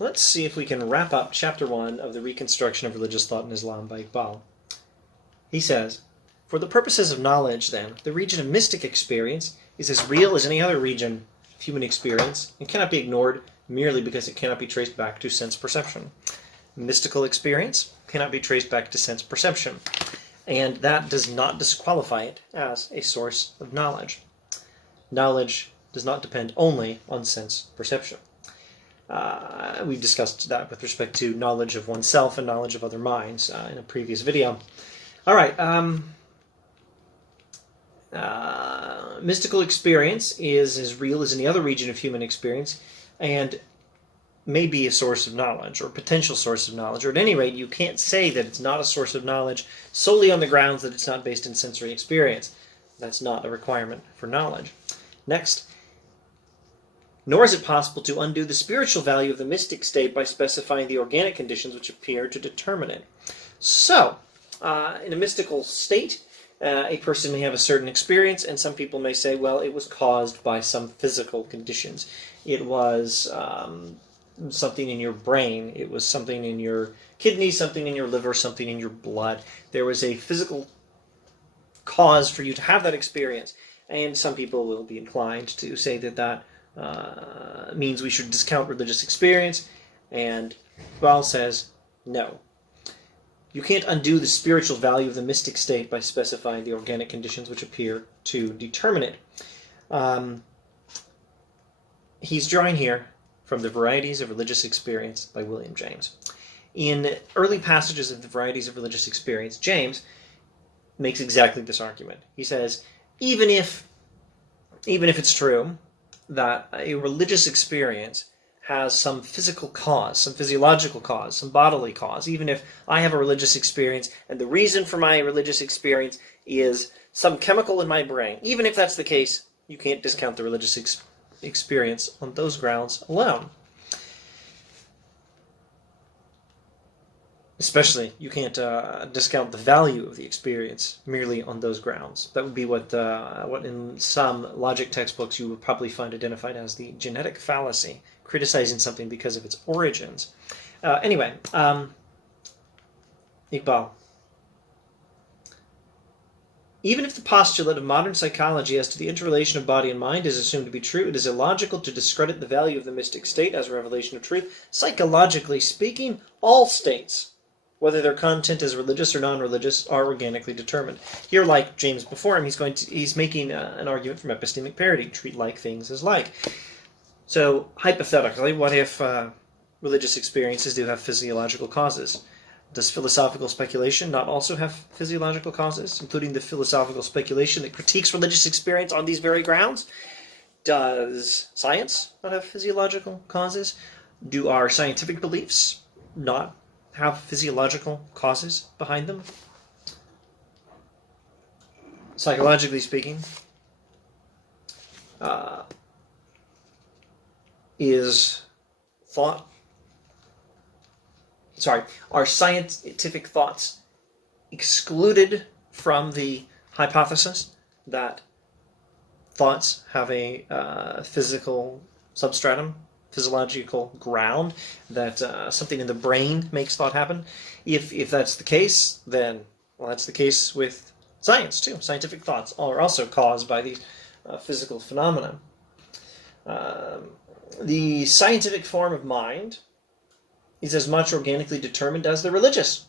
let's see if we can wrap up Chapter 1 of the Reconstruction of Religious Thought in Islam by Iqbal. He says, "For the purposes of knowledge, then, the region of mystic experience is as real as any other region of human experience and cannot be ignored merely because it cannot be traced back to sense perception. Mystical experience cannot be traced back to sense perception, and that does not disqualify it as a source of knowledge. Knowledge does not depend only on sense perception." We've discussed that with respect to knowledge of oneself and knowledge of other minds in a previous video. All right. Mystical experience is as real as any other region of human experience and may be a source of knowledge or potential source of knowledge, or at any rate, you can't say that it's not a source of knowledge solely on the grounds that it's not based in sensory experience. That's not a requirement for knowledge. Next, nor is it possible to undo the spiritual value of the mystic state by specifying the organic conditions which appear to determine it. So, in a mystical state, a person may have a certain experience, and some people may say, well, it was caused by some physical conditions. It was something in your brain, it was something in your kidney, something in your liver, something in your blood. There was a physical cause for you to have that experience, and some people will be inclined to say that that means we should discount religious experience, and Iqbal says, no. You can't undo the spiritual value of the mystic state by specifying the organic conditions which appear to determine it. He's drawing here from The Varieties of Religious Experience by William James. In early passages of The Varieties of Religious Experience, James makes exactly this argument. He says, even if it's true that a religious experience has some physical cause, some physiological cause, some bodily cause, even if I have a religious experience and the reason for my religious experience is some chemical in my brain, even if that's the case, you can't discount the religious experience on those grounds alone. Especially, you can't discount the value of the experience merely on those grounds. That would be what in some logic textbooks you would probably find identified as the genetic fallacy, criticizing something because of its origins. Anyway, Iqbal. Even if the postulate of modern psychology as to the interrelation of body and mind is assumed to be true, it is illogical to discredit the value of the mystic state as a revelation of truth. Psychologically speaking, all states, whether their content is religious or non-religious, are organically determined. Here, like James before him, he's making an argument from epistemic parity, treat like things as like. So, hypothetically, what if religious experiences do have physiological causes? Does philosophical speculation not also have physiological causes, including the philosophical speculation that critiques religious experience on these very grounds? Does science not have physiological causes? Do our scientific beliefs not have physiological causes behind them? Psychologically speaking, are scientific thoughts excluded from the hypothesis that thoughts have a physical substratum, physiological ground, that something in the brain makes thought happen? If that's the case, then, well, that's the case with science too. Scientific thoughts are also caused by these physical phenomena. The scientific form of mind is as much organically determined as the religious.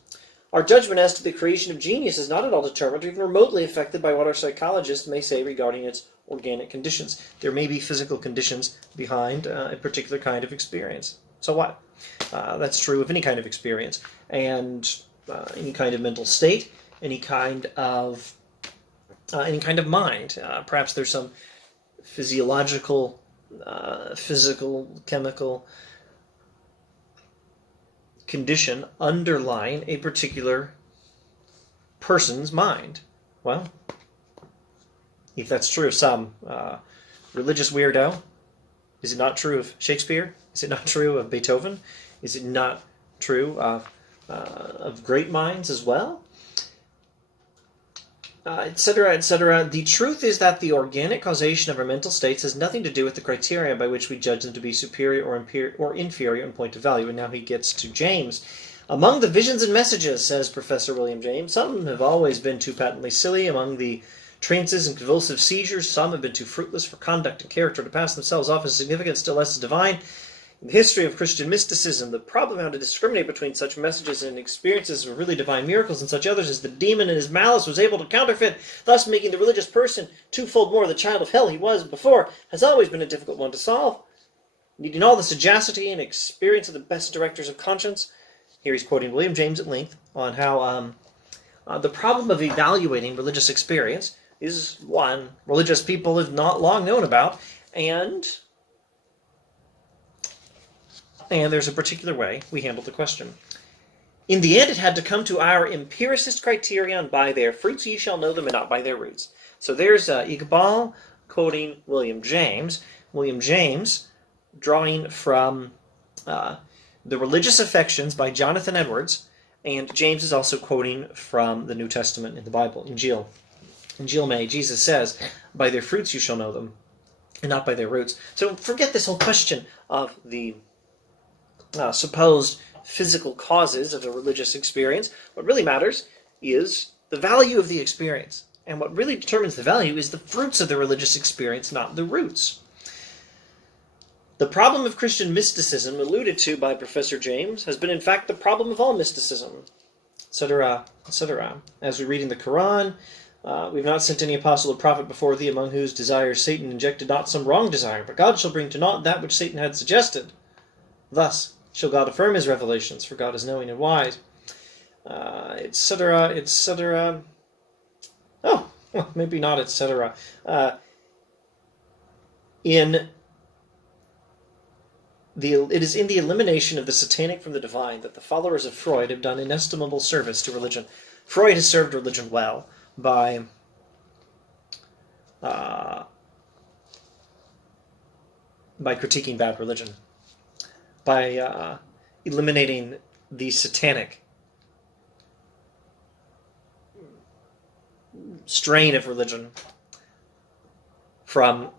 Our judgment as to the creation of genius is not at all determined or even remotely affected by what our psychologists may say regarding its organic conditions. There may be physical conditions behind a particular kind of experience. So what? That's true of any kind of experience, and any kind of mental state, any kind of mind. Perhaps there's some physiological, physical, chemical condition underlying a particular person's mind. Well, if that's true of some religious weirdo, is it not true of Shakespeare? Is it not true of Beethoven? Is it not true of great minds as well? etc., etc. The truth is that the organic causation of our mental states has nothing to do with the criteria by which we judge them to be superior or inferior in point of value. And now he gets to James. Among the visions and messages, says Professor William James, some have always been too patently silly. Among the trances and convulsive seizures, some have been too fruitless for conduct and character to pass themselves off as significant, still less as divine. In the history of Christian mysticism, the problem how to discriminate between such messages and experiences of really divine miracles and such others as the demon in his malice was able to counterfeit, thus making the religious person twofold more the child of hell he was before, has always been a difficult one to solve. Needing all the sagacity and experience of the best directors of conscience. Here he's quoting William James at length on how the problem of evaluating religious experience is one religious people have not long known about, and there's a particular way we handle the question. In the end, it had to come to our empiricist criterion, by their fruits ye shall know them, and not by their roots. So there's Iqbal quoting William James. William James drawing from The Religious Affections by Jonathan Edwards, and James is also quoting from the New Testament in the Bible, Injil. Injil May, Jesus says, by their fruits you shall know them, and not by their roots. So forget this whole question of the supposed physical causes of a religious experience. What really matters is the value of the experience. And what really determines the value is the fruits of the religious experience, not the roots. The problem of Christian mysticism, alluded to by Professor James, has been in fact the problem of all mysticism, etc., etc. As we read in the Quran, we've not sent any apostle or prophet before thee, among whose desires Satan injected not some wrong desire, but God shall bring to naught that which Satan had suggested. Thus shall God affirm his revelations, for God is knowing and wise, etc., etc. Oh, well, maybe not, etc. It is in the elimination of the satanic from the divine that the followers of Freud have done inestimable service to religion. Freud has served religion well by critiquing bad religion, by eliminating the satanic strain of religion from,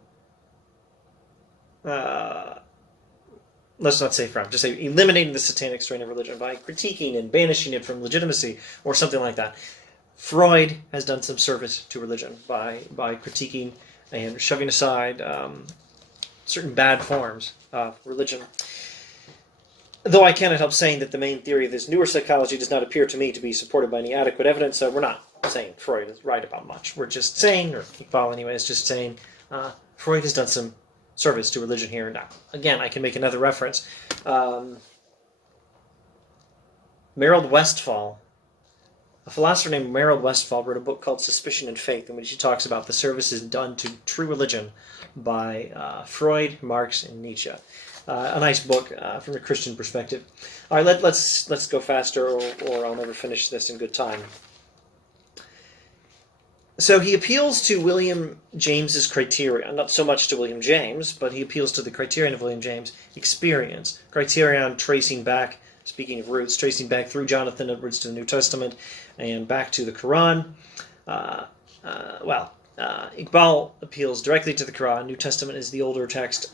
let's not say from, just say eliminating the satanic strain of religion by critiquing and banishing it from legitimacy or something like that. Freud has done some service to religion by critiquing and shoving aside certain bad forms of religion. Though I cannot help saying that the main theory of this newer psychology does not appear to me to be supported by any adequate evidence, so we're not saying Freud is right about much. We're just saying, or Iqbal anyway, is just saying Freud has done some service to religion here and now. Again, I can make another reference. Merold Westphal, a philosopher named Merold Westphal, wrote a book called Suspicion and Faith, in which he talks about the services done to true religion by Freud, Marx, and Nietzsche. A nice book from a Christian perspective. All right, let's go faster, or I'll never finish this in good time. So he appeals to William James's criteria, not so much to William James, but he appeals to the criterion of William James, experience. Criterion tracing back, speaking of roots, tracing back through Jonathan Edwards to the New Testament and back to the Quran. Iqbal appeals directly to the Quran. New Testament is the older text.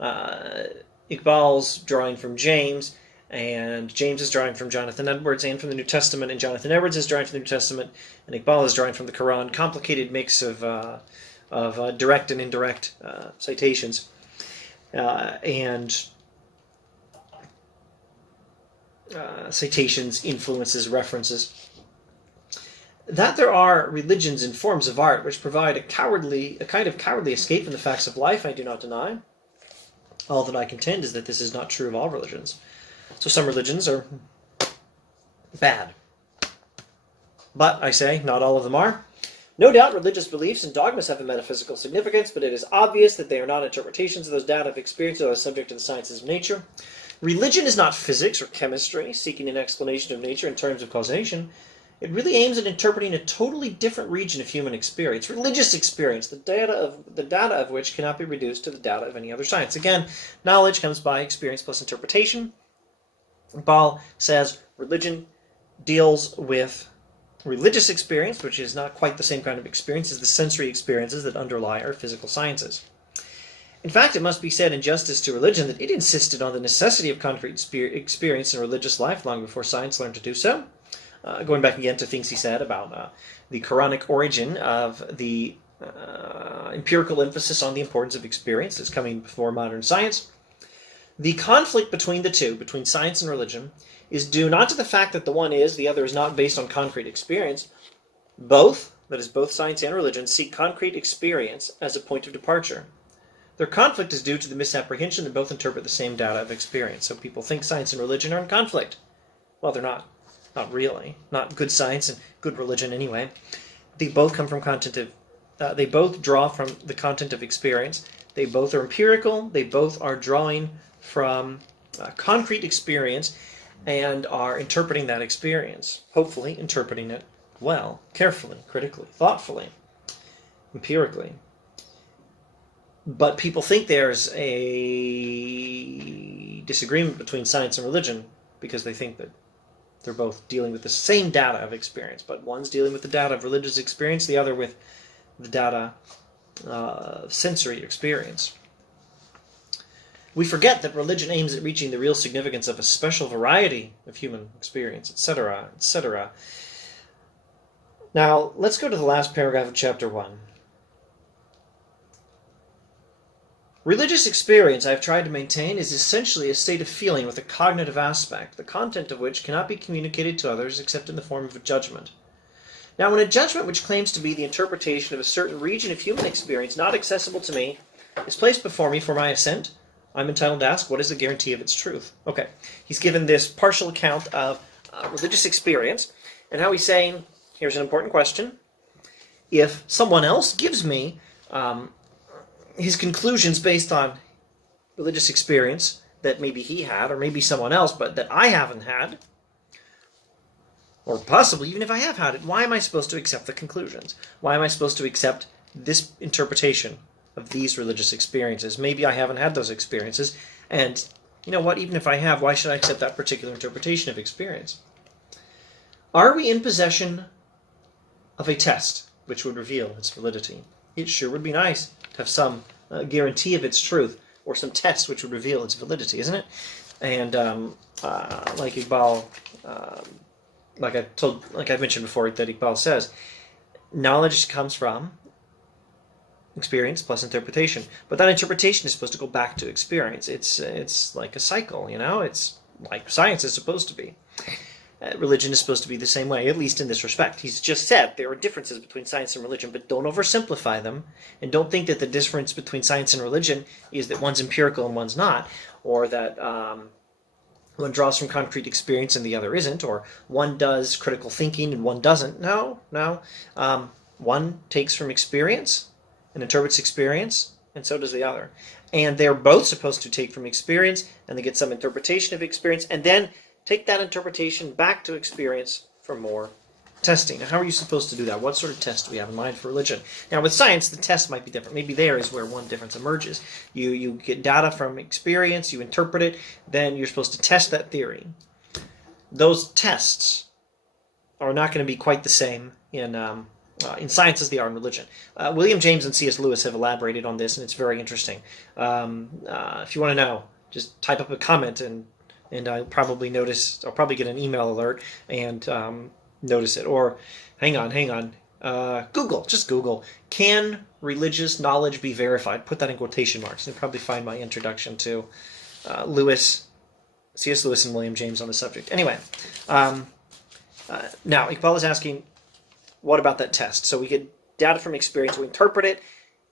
Iqbal's drawing from James, and James is drawing from Jonathan Edwards and from the New Testament, and Jonathan Edwards is drawing from the New Testament, and Iqbal is drawing from the Quran. Complicated mix of direct and indirect citations, and citations, influences, references. That there are religions and forms of art which provide a kind of cowardly escape from the facts of life, I do not deny. All that I contend is that this is not true of all religions. So some religions are bad. But, I say, not all of them are. No doubt religious beliefs and dogmas have a metaphysical significance, but it is obvious that they are not interpretations of those data of experience that are subject to the sciences of nature. Religion is not physics or chemistry, seeking an explanation of nature in terms of causation. It really aims at interpreting a totally different region of human experience, religious experience, the data of which cannot be reduced to the data of any other science. Again, knowledge comes by experience plus interpretation. Iqbal says religion deals with religious experience, which is not quite the same kind of experience as the sensory experiences that underlie our physical sciences. In fact, it must be said in justice to religion that it insisted on the necessity of concrete experience in religious life long before science learned to do so. Going back again to things he said about the Quranic origin of the empirical emphasis on the importance of experience is coming before modern science. The conflict between the two, between science and religion, is due not to the fact that the one is, the other is not based on concrete experience. Both, that is both science and religion, seek concrete experience as a point of departure. Their conflict is due to the misapprehension that both interpret the same data of experience. So people think science and religion are in conflict. Well, they're not. Not really. Not good science and good religion anyway. They both come from they both draw from the content of experience. They both are empirical. They both are drawing from concrete experience and are interpreting that experience. Hopefully interpreting it well, carefully, critically, thoughtfully, empirically. But people think there's a disagreement between science and religion because they think that they're both dealing with the same data of experience, but one's dealing with the data of religious experience, the other with the data of sensory experience. We forget that religion aims at reaching the real significance of a special variety of human experience, etc., etc. Now, let's go to the last paragraph of chapter 1. Religious experience, I have tried to maintain, is essentially a state of feeling with a cognitive aspect, the content of which cannot be communicated to others except in the form of a judgment. Now, when a judgment which claims to be the interpretation of a certain region of human experience not accessible to me is placed before me for my assent, I'm entitled to ask, what is the guarantee of its truth? Okay, he's given this partial account of religious experience, and how he's saying, here's an important question. If someone else gives me his conclusions based on religious experience that maybe he had, or maybe someone else, but that I haven't had, or possibly even if I have had it, why am I supposed to accept the conclusions? Why am I supposed to accept this interpretation of these religious experiences? Maybe I haven't had those experiences, and you know what, even if I have, why should I accept that particular interpretation of experience? Are we in possession of a test which would reveal its validity? It sure would be nice to have some guarantee of its truth, or some test which would reveal its validity, isn't it? And like Iqbal, like I mentioned before, that Iqbal says, knowledge comes from experience plus interpretation, but that interpretation is supposed to go back to experience. It's like a cycle, you know. It's like science is supposed to be. Religion is supposed to be the same way, at least in this respect. He's just said there are differences between science and religion, but don't oversimplify them, and don't think that the difference between science and religion is that one's empirical and one's not, or that one draws from concrete experience and the other isn't, or one does critical thinking and one doesn't. No. One takes from experience and interprets experience, and so does the other. And they're both supposed to take from experience, and they get some interpretation of experience, and then take that interpretation back to experience for more testing. Now, how are you supposed to do that? What sort of test do we have in mind for religion? Now, with science, the test might be different. Maybe there is where one difference emerges. You get data from experience, you interpret it, then you're supposed to test that theory. Those tests are not going to be quite the same in science as they are in religion. William James and C.S. Lewis have elaborated on this, and it's very interesting. If you want to know, just type up a comment and I'll probably get an email alert and notice it. Or hang on. Just Google. Can religious knowledge be verified? Put that in quotation marks. You'll probably find my introduction to C.S. Lewis and William James on the subject. Anyway, now Iqbal is asking, what about that test? So we get data from experience, we interpret it,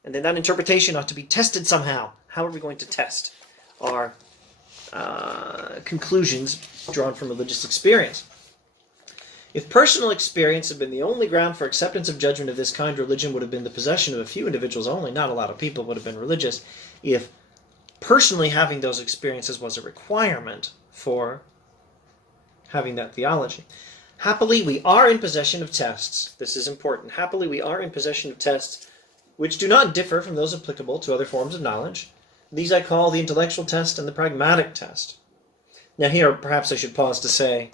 and then that interpretation ought to be tested somehow. How are we going to test our conclusions drawn from religious experience? If personal experience had been the only ground for acceptance of judgment of this kind, religion would have been the possession of a few individuals only. Not a lot of people would have been religious if personally having those experiences was a requirement for having that theology. Happily, we are in possession of tests. This is important. Happily, we are in possession of tests which do not differ from those applicable to other forms of knowledge. These I call the intellectual test and the pragmatic test. Now here, perhaps I should pause to say,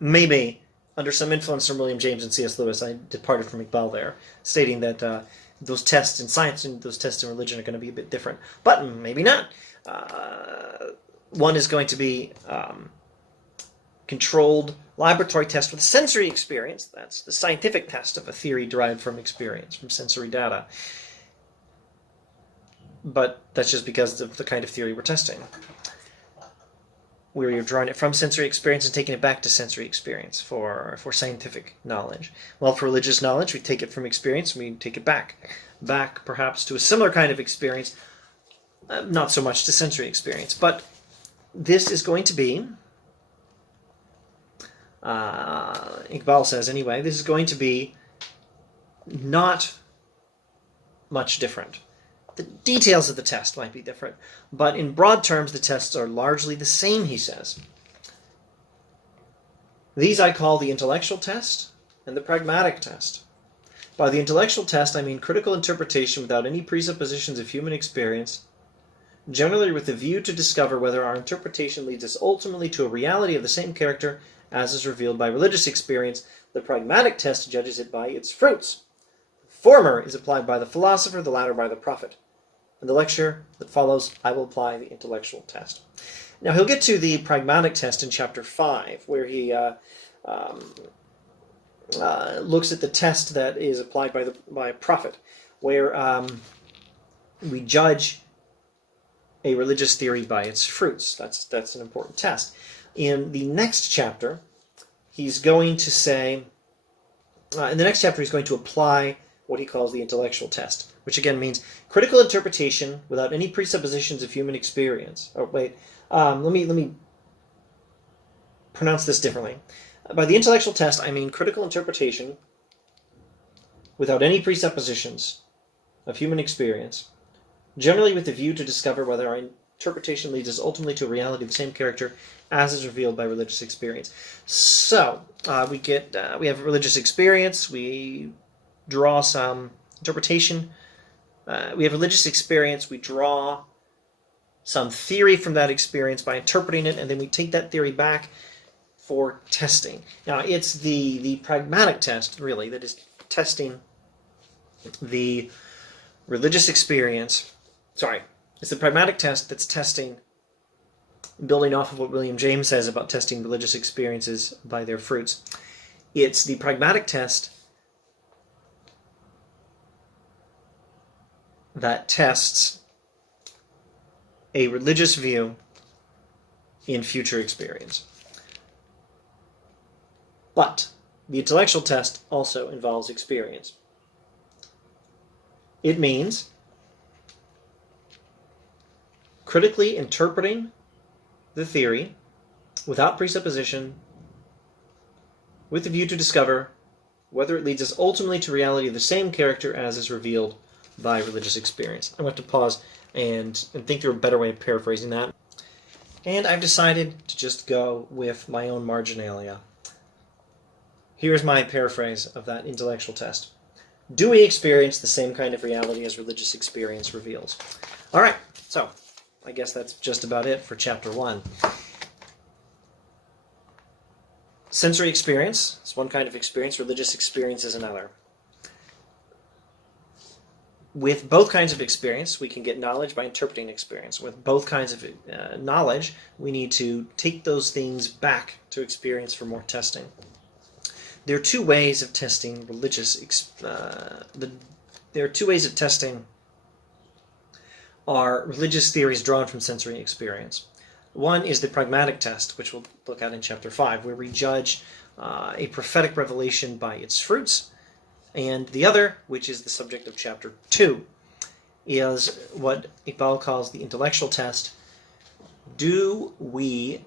maybe under some influence from William James and C.S. Lewis, I departed from Iqbal there, stating that those tests in science and those tests in religion are going to be a bit different. But maybe not. One is going to be controlled laboratory test with sensory experience. That's the scientific test of a theory derived from experience, from sensory data. But that's just because of the kind of theory we're testing. Where you're drawing it from sensory experience and taking it back to sensory experience for scientific knowledge. Well, for religious knowledge, we take it from experience and we take it back perhaps to a similar kind of experience, not so much to sensory experience. But this is going to be, Iqbal says anyway, this is going to be not much different. The details of the test might be different, but in broad terms, the tests are largely the same, he says. These I call the intellectual test and the pragmatic test. By the intellectual test, I mean critical interpretation without any presuppositions of human experience, generally with the view to discover whether our interpretation leads us ultimately to a reality of the same character as is revealed by religious experience. The pragmatic test judges it by its fruits. The former is applied by the philosopher, the latter by the prophet. In the lecture that follows, I will apply the intellectual test. Now, he'll get to the pragmatic test in chapter 5, where he looks at the test that is applied by a prophet, where we judge a religious theory by its fruits. That's an important test. In the next chapter, he's going to say, in the next chapter, he's going to apply what he calls the intellectual test, which again means critical interpretation without any presuppositions of human experience. Oh, wait, let me pronounce this differently. By the intellectual test, I mean critical interpretation without any presuppositions of human experience, generally with the view to discover whether our interpretation leads us ultimately to a reality of the same character as is revealed by religious experience. So we have religious experience. We draw some interpretation. We have religious experience. We draw some theory from that experience by interpreting it, and then we take that theory back for testing. Now, it's the pragmatic test, really, that is testing the religious experience. Sorry, it's the pragmatic test that's testing, building off of what William James says about testing religious experiences by their fruits. It's the pragmatic test that tests a religious view in future experience. But the intellectual test also involves experience. It means critically interpreting the theory without presupposition, with the view to discover whether it leads us ultimately to reality of the same character as is revealed by religious experience. I'm going to have to pause and think through a better way of paraphrasing that. And I've decided to just go with my own marginalia. Here's my paraphrase of that intellectual test. Do we experience the same kind of reality as religious experience reveals? All right, so I guess that's just about it for chapter 1. Sensory experience is one kind of experience. Religious experience is another. With both kinds of experience, we can get knowledge by interpreting experience. With both kinds of knowledge, we need to take those things back to experience for more testing. There are two ways of testing our religious theories drawn from sensory experience. One is the pragmatic test, which we'll look at in chapter 5, where we judge a prophetic revelation by its fruits. And the other, which is the subject of chapter 2, is what Iqbal calls the intellectual test. Do we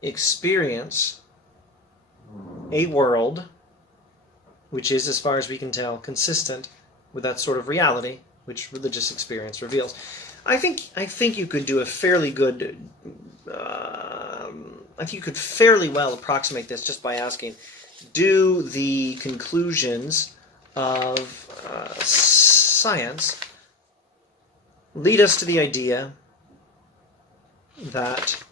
experience a world which is, as far as we can tell, consistent with that sort of reality which religious experience reveals? I think you could do a fairly good. I think you could fairly well approximate this just by asking, do the conclusions of science lead us to the idea that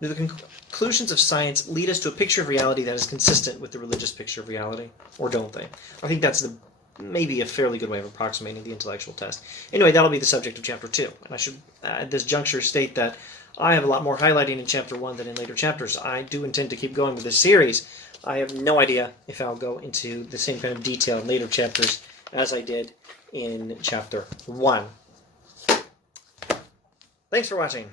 Do the conclusions of science lead us to a picture of reality that is consistent with the religious picture of reality, or don't they? I think that's maybe a fairly good way of approximating the intellectual test. Anyway, that'll be the subject of Chapter 2. And I should, at this juncture, state that I have a lot more highlighting in Chapter 1 than in later chapters. I do intend to keep going with this series. I have no idea if I'll go into the same kind of detail in later chapters as I did in Chapter 1. Thanks for watching.